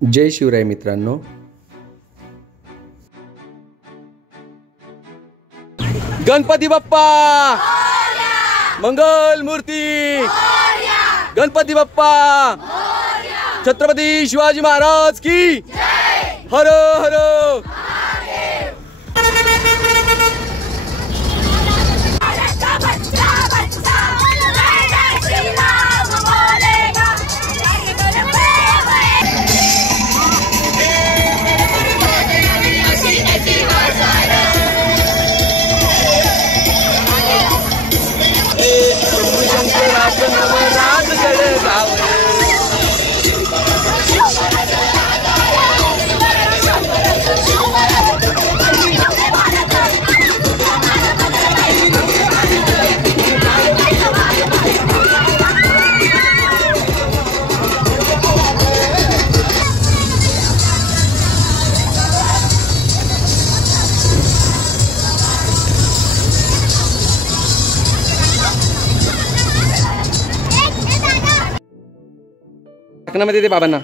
जय शिवराय मित्रांनो. गणपती बाप्पा मंगल मूर्ती. गणपती बाप्पा छत्रपती शिवाजी महाराज की हर हर. मध्ये ते बाबांना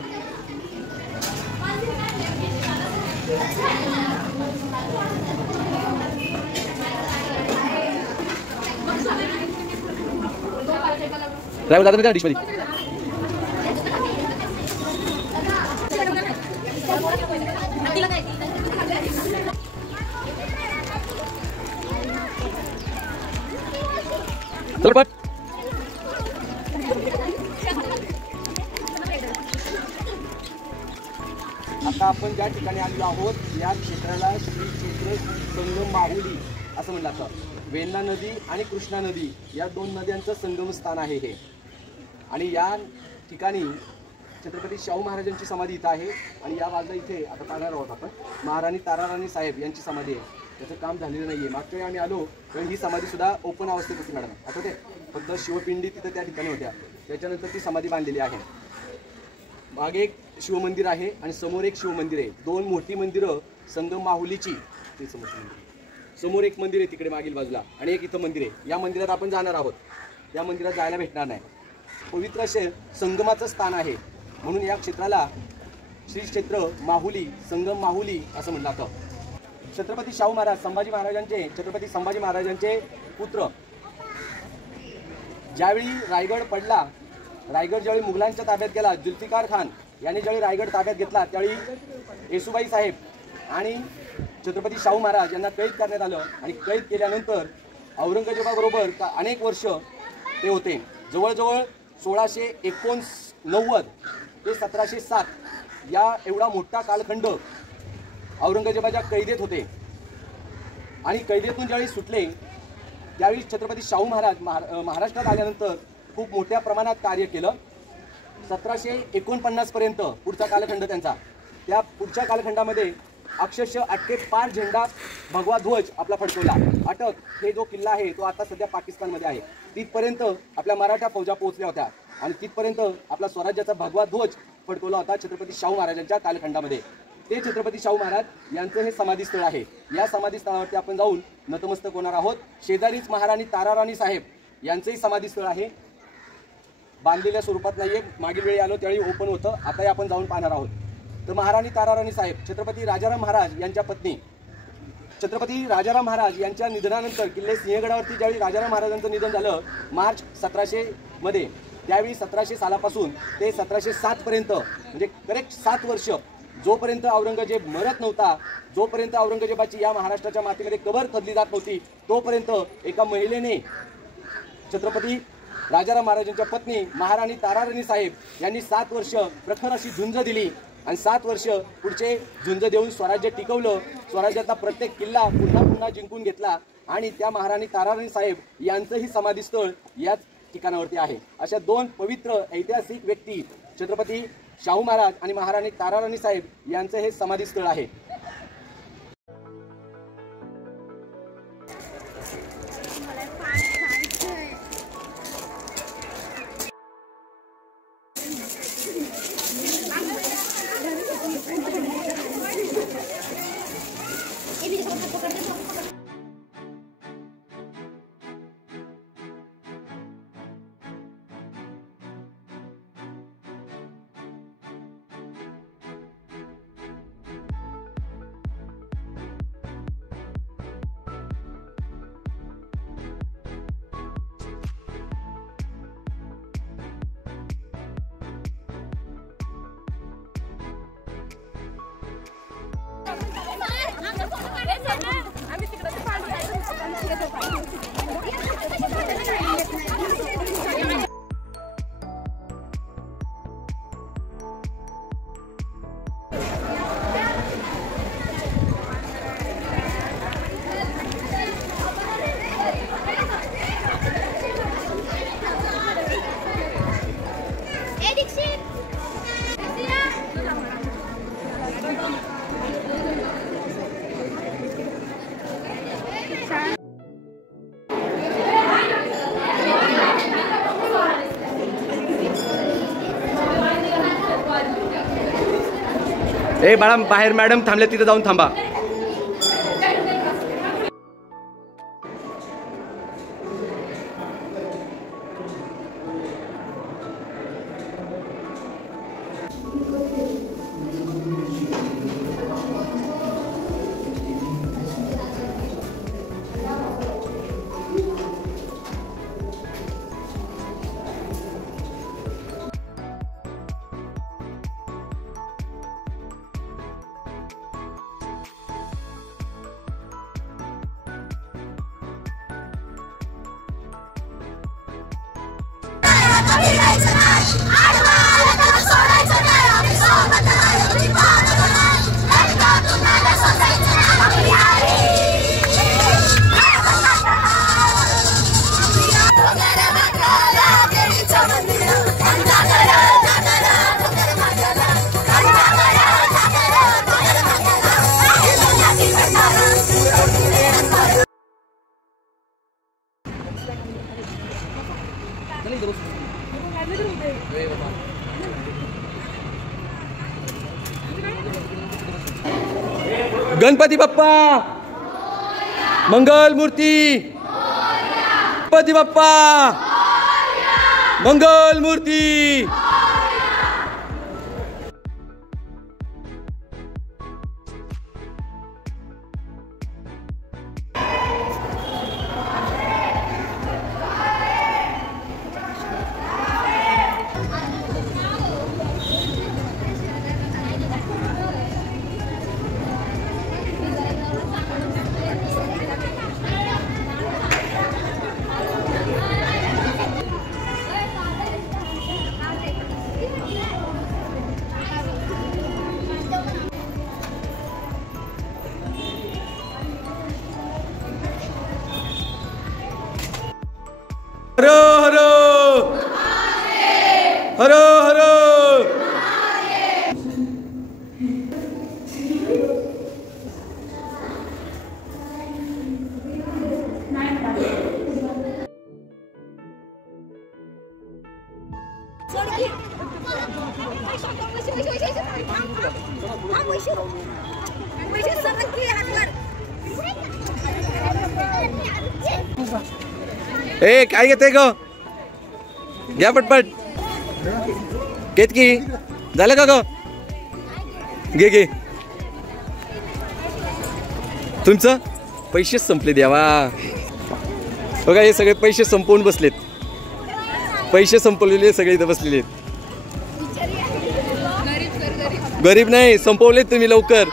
ड्रायव्हर जातो त्या डिशमध्ये. चल पट. आता आपण ज्या ठिकाणी आलेलो आहोत या क्षेत्राला श्री क्षेत्र संगम माहुली असं म्हणलं जातं. वेण्णा नदी आणि कृष्णा नदी या दोन नद्यांचं संगमस्थान आहे हे. आणि या ठिकाणी छत्रपती शाहू महाराजांची समाधी इथं आहे. आणि या बाजूला इथे आता पाहणार आहोत आपण महाराणी ताराराणी साहेब यांची समाधी आहे. त्याचं काम झालेलं नाही आहे. मागच्या वेळी आम्ही आलो तर ही समाधीसुद्धा ओपन अवस्थेत होती मॅडम, आठवते. फक्त शिवपिंडी तिथं त्या ठिकाणी होत्या. त्याच्यानंतर ती समाधी बांधलेली आहे. मागे एक शिवमंदिर आहे आणि समोर एक शिवमंदिर आहे. दोन मोठी मंदिरं संगम माहुलीची. ते समोर एक मंदिर आहे तिकडे मागील बाजूला आणि एक इथं मंदिर आहे. या मंदिरात आपण जाणार आहोत. या मंदिरात जायला भेटणार नाही. पवित्र असे संगमाचं स्थान आहे म्हणून या क्षेत्राला श्री क्षेत्र माहुली संगम माहुली असं म्हणलं जातं. छत्रपती शाहू महाराज छत्रपती संभाजी महाराजांचे पुत्र ज्यावेळी रायगड पडला, रायगड ज्यावेळी मुघलांच्या ताब्यात गेला, जुल्फिकार खान यांनी ज्यावेळी रायगड ताब्यात घेतला त्यावेळी येसुबाई साहेब आणि छत्रपती शाहू महाराज यांना कैद करण्यात आलं. आणि कैद केल्यानंतर औरंगजेबाबरोबर अनेक वर्ष ते होते. जवळजवळ 1689 ते 1707 या एवढा मोठा कालखंड औरंगजेबाच्या कैदेत होते. आणि कैदेतून ज्यावेळी सुटले त्यावेळी छत्रपती शाहू महाराज महाराष्ट्रात आल्यानंतर खूप मोठ्या प्रमाणात कार्य केलं. 1749 पर्यंत पुढचा कालखंड त्यांचा. त्या पुढच्या कालखंडामध्ये अक्षरशः 8 पार झेंडा भगवा ध्वज आपला फडकवला. अटक हे जो किल्ला आहे तो आता सध्या पाकिस्तानमध्ये आहे. तिथपर्यंत आपल्या मराठा फौजा पोहोचल्या होत्या आणि तिथपर्यंत आपला स्वराज्याचा भगवा ध्वज फडकवला होता छत्रपती शाहू महाराजांच्या कालखंडामध्ये. ते छत्रपती शाहू महाराज यांचं हे समाधीस्थळ आहे. या समाधीस्थळावरती आपण जाऊन नतमस्तक होणार आहोत. शेजारीच महाराणी ताराराणी साहेब यांचंही समाधीस्थळ आहे. बांधलेल्या स्वरूपात नाहीये. मागील वेळी आलो त्यावेळी ओपन होतं. आताही आपण जाऊन पाहणार आहोत. तर महाराणी ताराराणी साहेब छत्रपती राजाराम महाराज यांच्या पत्नी. छत्रपती राजाराम महाराज यांच्या निधनानंतर किल्ले सिंहगडावरती ज्यावेळी राजाराम महाराजांचं निधन झालं मार्च 1700 मध्ये, त्यावेळी 1700 सालापासून ते 1707 पर्यंत म्हणजे करेक्ट 7 वर्ष जोपर्यंत औरंगजेब मरत नव्हता, जोपर्यंत औरंगजेबाची या महाराष्ट्राच्या मातीमध्ये कबर खोदली जात नव्हती, तोपर्यंत एका महिलेने छत्रपती राजाराम महाराजांच्या पत्नी महाराणी ताराराणी साहेब यांनी 7 वर्ष प्रखर अशी झुंज दिली. आणि 7 वर्ष पुढचे झुंज देऊन स्वराज्य टिकवलं. स्वराज्याचा प्रत्येक किल्ला पुन्हा पुन्हा जिंकून घेतला. आणि त्या महाराणी ताराराणी साहेब यांचंही समाधीस्थळ याच ठिकाणावरती आहे. अशा दोन पवित्र ऐतिहासिक व्यक्ती छत्रपती शाहू महाराज आणि महाराणी ताराराणी साहेब यांचं हे समाधीस्थळ आहे. ए बाळा, बाहेर मॅडम थांबले, तिथे जाऊन थांबा. गणपती बाप्पा मंगल मूर्ती, गणपती बाप्पा मंगल मूर्ती. हरो हरो हरो हरो. ए काय घेते ग, घ्या पटपट. केतकी झालं का ग, घे घे. तुमचं पैसे संपले द्यावा. बघा हे सगळे पैसे संपवून बसलेत, पैसे संपवलेले सगळे इथं बसलेले आहेत. गरीब नाही, संपवलेत तुम्ही लवकर.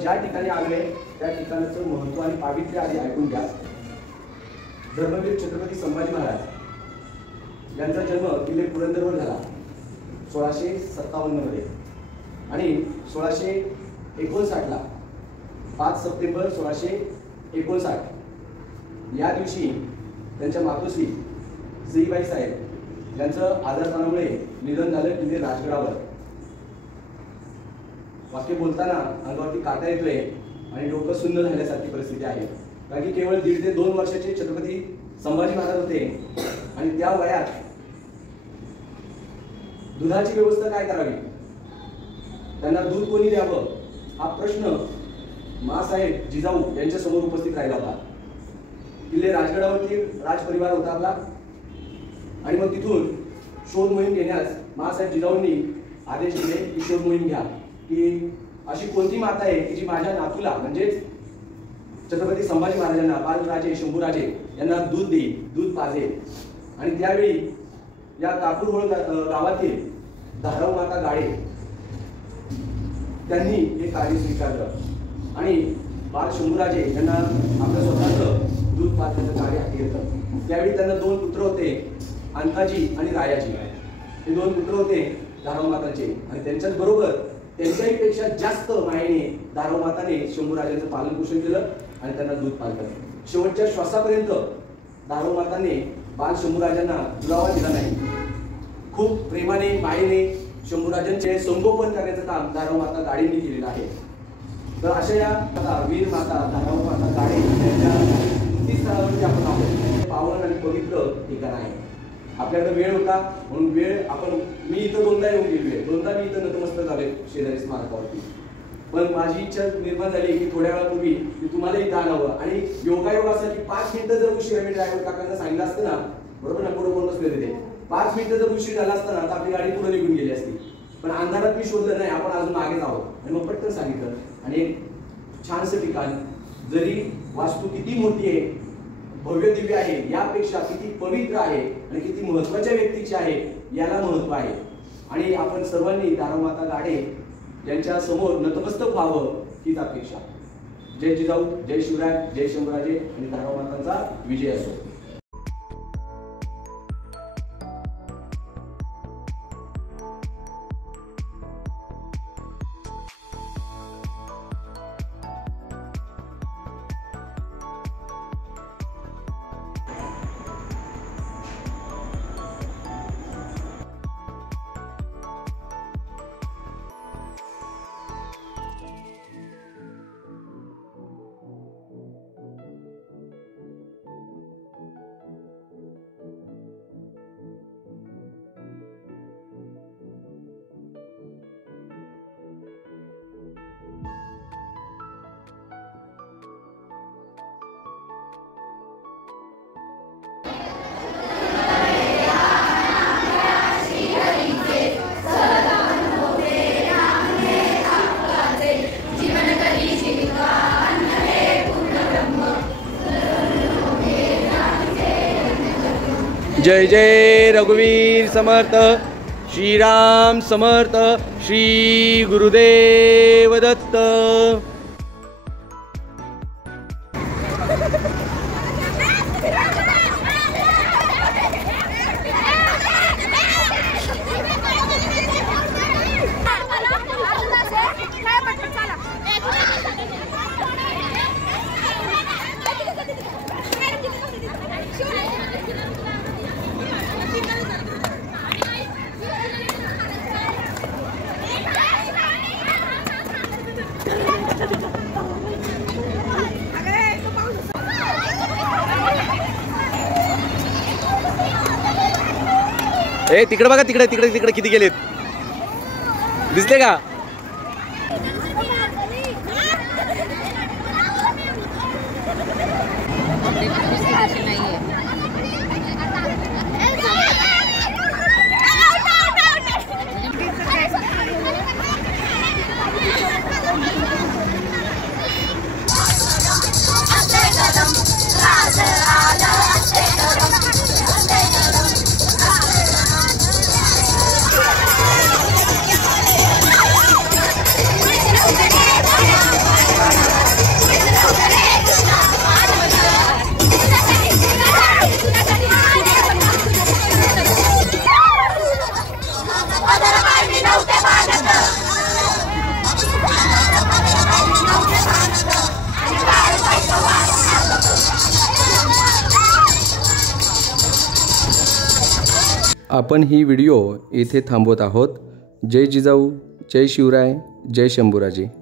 ज्या ठिकाणी आलोय त्या ठिकाणाचं महत्व आणि पावित्र्य आधी ऐकून घ्या. धर्मवीर छत्रपती संभाजी महाराज यांचा जन्म किल्ले पुरंदरवर झाला 1657 मध्ये आणि 1659 ला 5 सप्टेंबर 1659 या दिवशी त्यांच्या मातोश्री श्रीबाई साहेब त्यांचं आजारपणामुळे निधन झालं किल्ले राजगडावर. वाक्य बोलताना अंगावरती काटा येतोय आणि डोकं सुन्न झाल्यासारखी परिस्थिती आहे. कारण की केवळ 1.5 ते 2 वर्षाचे छत्रपती संभाजी महाराज होते आणि त्या वयात दुधाची व्यवस्था काय करावी, त्यांना दूध कोणी द्यावं, हा प्रश्न मासाहेब जिजाऊ यांच्या समोर उपस्थित राहिला होता. किल्ले राजगडावरती राजपरिवार होता आपला आणि मग तिथून शोध मोहीम घेण्यास मासाहेब जिजाऊंनी आदेश दिले की शोध मोहीम घ्या, की अशी कोणती माता आहे की जी माझ्या नातूला म्हणजेच छत्रपती संभाजी महाराजांना, बालराजे शंभूराजे यांना दूध देईल, दूध पाजेल. आणि त्यावेळी या कापूरहोळ गावातील धाराव माता गाडे त्यांनी हे कार्य स्वीकारलं आणि बाल शंभूराजे यांना आपलं स्वतःचं दूध पाजण्याचं कार्य हाती घेतलं. त्यावेळी त्यांना 2 पुत्र होते, अंताजी आणि रायाजी. हे 2 पुत्र होते धाराव मातांचे आणि त्यांच्याच बरोबर त्यांच्याही पेक्षा जास्त मायेने धाराव माताने शंभूराजांचं पालन पोषण केलं आणि त्यांना दूध पाजलं. शेवटच्या श्वासापर्यंत धाराव माताने बाल शंभूराजांना दुरावा दिला नाही. खूप प्रेमाने मायेने शंभूराजांचे संगोपन करण्याचं काम धाराव माता गाडेंनी केलेलं आहे. तर अशा या वीर माता धाराव माता गाडे यांच्या स्मृतिस्थळावरती आपण आहोत. पावन आणि पवित्र ठिकाण आहे. आपल्याकडे वेळ होता म्हणून मी इथं 2दा येऊन गेलोय, 2दा मी इथं नतमस्तक झालोय शेजारी स्मारकावरती. पण माझी इच्छा निर्माण झाली की थोड्या वेळापूर्वी मी तुम्हाला इथं आणावं आणि योगायोग असा की 5 मिनिटं जर उशीर मी ड्रायव्हर काकांना सांगितलं असतं ना, बरोबर ना, पुढे कोण बसले होते, 5 मिनिटं जर उशीर झाला असता ना तर आपली गाडी पुढे निघून गेली असती. पण अंधारात मी शोधलं नाही, आपण अजून मागे आहोत आणि मग पटकन सांगितलं. आणि एक छानसं ठिकाण, जरी वास्तू किती मोठी आहे, भव्य दिव्य आहे, यापेक्षा किती पवित्र आहे आणि किती महत्वाच्या व्यक्तीची आहे याला महत्व आहे. आणि आपण सर्वांनी धाराव माता गाडे यांच्या समोर नतमस्तक व्हावं हीच अपेक्षा. जय जिजाऊ, जय शिवराय, जय शंभूराजे आणि धाराव मातांचा विजय असो. जय जय रघुवीर समर्थ, श्रीराम समर्थ, श्री गुरुदेव दत्त. ए तिकडे बघा, तिकडे तिकडे तिकडे किती गेलेत, दिसले का? आपण ही व्हिडिओ इथे थांबवत आहोत. जय जिजाऊ, जय शिवराय, जय शंभूराजे.